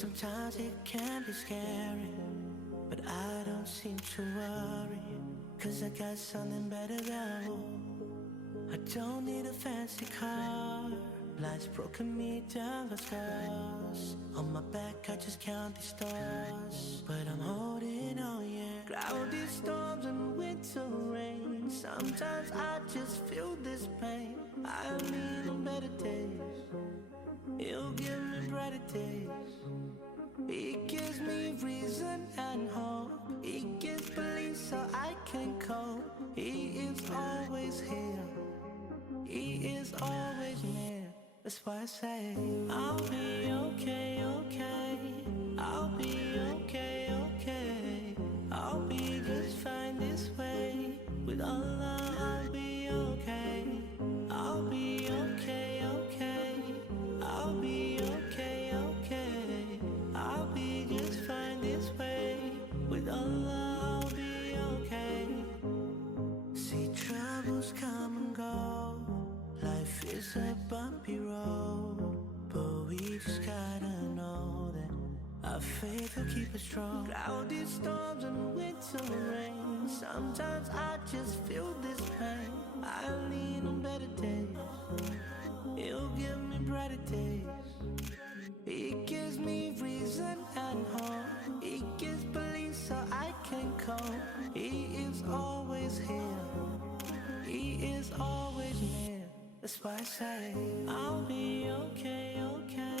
Sometimes it can be scary, but I don't seem to worry, 'cause I got something better than. I don't need a fancy car. Life's broken me down with scars. On my back I just count these stars, but I'm holding on, yeah. Cloudy storms and winter rain. Sometimes I just feel this pain. I need on better days. He'll give me brighter days. He gives me reason and hope. He gives belief so I can cope. He is always here. He is always near. That's why I say I'll be okay, okay. I'll be okay, okay. I'll be just fine this way. With Allah I'll be okay. I'll be okay, okay. I'll be okay, okay. I'll be just fine this way. With Allah I'll be okay. See, troubles come and go. Life is a bumpy road, but we just gotta know that our faith will keep us strong. Cloudy storms and winter rain. Sometimes I just feel this pain. I lean on better days. He'll give me brighter days. He gives me reason and hope. He gives belief so I can cope. He is always here. He is always near. That's why I say I'll be okay, okay.